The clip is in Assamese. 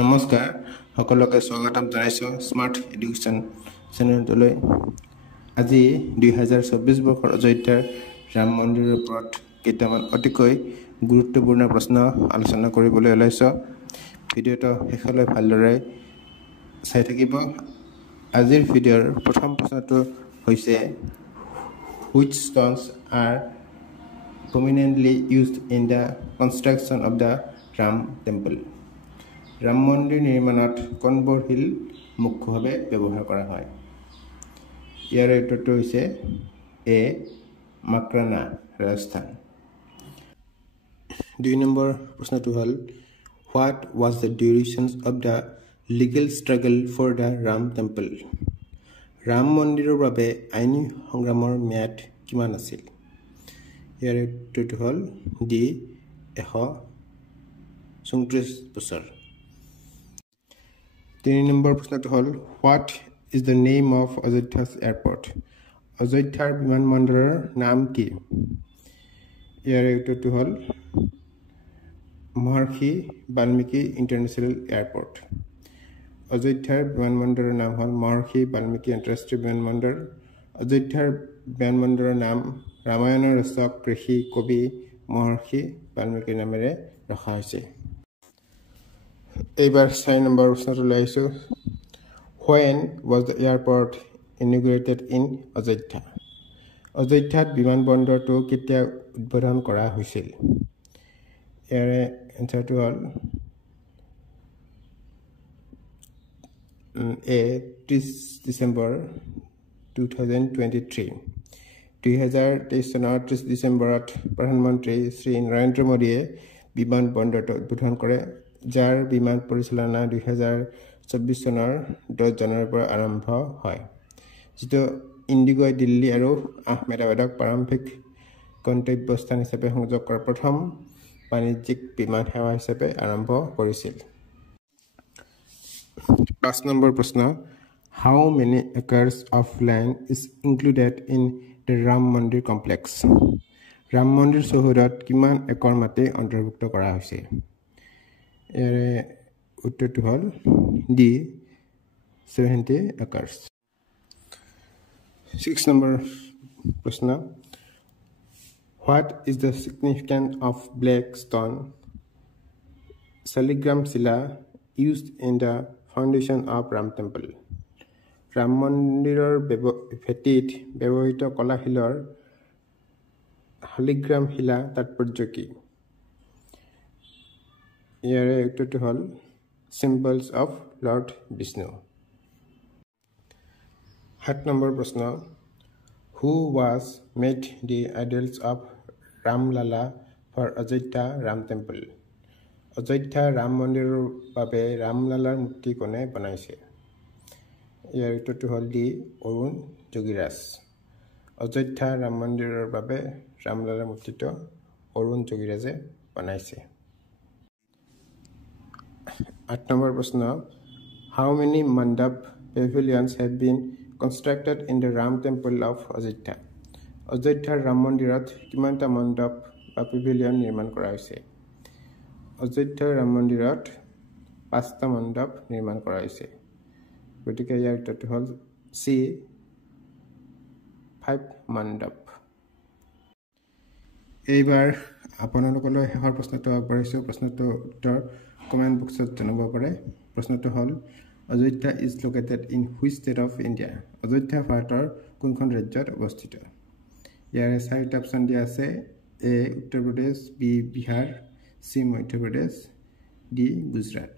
নমস্কাৰ সকলোকে স্বাগতম জনাইছো স্মাৰ্ট এডুকেশ্যন চেনেলটোলৈ আজি 2024 বৰ্ষৰ অযোধ্যাৰ ৰাম মন্দিৰৰ ওপৰত কেইটামান অতিকৈ গুৰুত্বপূৰ্ণ প্ৰশ্ন আলোচনা কৰিবলৈ ওলাইছো ভিডিঅ'টো শেষলৈ ভালদৰে চাই থাকিব আজিৰ ভিডিঅ'ৰ প্ৰথম প্ৰশ্নটো হৈছে which stones are prominently used in the construction of the Ram temple Ram মন্দিৰ নিৰ্মাণত কোনবোৰ শিল মুখ্যভাৱে ব্যৱহাৰ কৰা হয় ইয়াৰ উত্তৰটো হৈছে এ মাকৰানা ৰাজস্থান 2 নম্বৰ প্ৰশ্নটো হ'ল what was the duration of the legal struggle for the Ram temple Ram মন্দিৰৰ বাবে আইনী সংগ্ৰামৰ ম্যাদ কিমান আছিল ইয়াৰ উত্তৰটো হ'ল ডি 134 বছৰ 3 নম্বৰ প্ৰশ্নটো হ'ল what is the name of Ajodhya's airport অযোধ্যাৰ বিমানবন্দৰৰ নাম কি ইয়াৰ উত্তৰটো হ'ল মহৰ্ষি বাল্মীকি ইণ্টাৰনেশ্যনেল এয়াৰপোৰ্ট অযোধ্যাৰ বিমানবন্দৰৰ নাম হ'ল মহৰ্ষি বাল্মীকি আন্তঃৰাষ্ট্ৰীয় বিমানবন্দৰ অযোধ্যাৰ বিমানবন্দৰৰ নাম ৰামায়ণৰ ৰচক ঋষি কবি মহৰ্ষি বাল্মীকিৰ নামেৰে ৰখা হৈছে এইবাৰ 4 নম্বৰ প্ৰশ্নটো লৈ আহিছো when was the airport inaugurated in Ajodhya অযোধ্যাত বিমানবন্দৰটো কেতিয়া উদ্বোধন কৰা হৈছিল ইয়াৰ এনসাৰটো হ'ল A 30 ডিসেম্বৰ 2023 2023 চনৰ 30 ডিসেম্বৰত প্ৰধানমন্ত্ৰী শ্ৰী নৰেন্দ্ৰ মোদীয়ে বিমানবন্দৰটো উদ্বোধন কৰে যাৰ বিমান পৰিচালনা 2024 চনৰ 10 জানুৱাৰীৰ পৰা আৰম্ভ হয় যেটো ইণ্ডিগো দিল্লী আৰু আহমেদাবাদক প্ৰাৰম্ভিক গন্তব্যস্থান হিচাপে সংযোগ কৰা প্ৰথম বাণিজ্যিক বিমান সেৱা হিচাপে আৰম্ভ কৰিছিল 5 নম্বৰ প্ৰশ্ন how many acres of land is included in the Ram Mandir complex Ram মন্দিৰ চৌহদত কিমান একৰ মাটি অন্তৰ্ভুক্ত কৰা হৈছে ইয়াৰ উত্তৰটো হ'ল ডি 70 acres 6 নম্বৰ প্ৰশ্ন what is the significance of black stone Saligram Sila used in the foundation of Ram temple Ram মন্দিৰৰ ভেটিত ব্যৱহৃত কলাশিলৰ শালিগ্ৰাম শিলা তাৎপৰ্য কি ইয়াৰ উত্তৰটো হ'ল symbols of Lord Vishnu 7 number প্ৰশ্ন who was made the idols of Ram Lala for Ajodhya Ram temple Ayodhya Ram মন্দিৰৰ বাবে ৰাম লালাৰ মূৰ্তি কোনে বনাইছে ইয়াৰ উত্তৰটো হ'ল ডি অৰুণ যোগীৰাজ অযোধ্যা ৰাম মন্দিৰৰ বাবে ৰাম লালাৰ মূৰ্তিটো অৰুণ যোগীৰাজে বনাইছে 8 নম্বৰ প্ৰশ্ন how many mandap pavilions have been constructed in the Ram temple of Ajodhya অযোধ্যাৰ ৰাম মন্দিৰত কিমানটা মণ্ডপ বা পেভিলিয়ন নিৰ্মাণ কৰা হৈছে অযোধ্যাৰ ৰাম মন্দিৰত 5টা মণ্ডপ নিৰ্মাণ কৰা হৈছে গতিকে ইয়াৰ উত্তৰটো হ'ল সি 5 মণ্ডপ এইবাৰ আপোনালোকলৈ শেষৰ প্ৰশ্নটো আগবঢ়াইছো প্ৰশ্নটো উত্তৰ কমেন্ট বক্সত জনাব পাৰে প্ৰশ্নটো হ'ল Ayodhya is located in which state of India Ayodhya ভাৰতৰ কোনখন ৰাজ্যত অৱস্থিত ইয়াৰ 4টা অপচন দিয়া আছে এ Uttar Pradesh B Bihar C Madhya Pradesh D Gujarat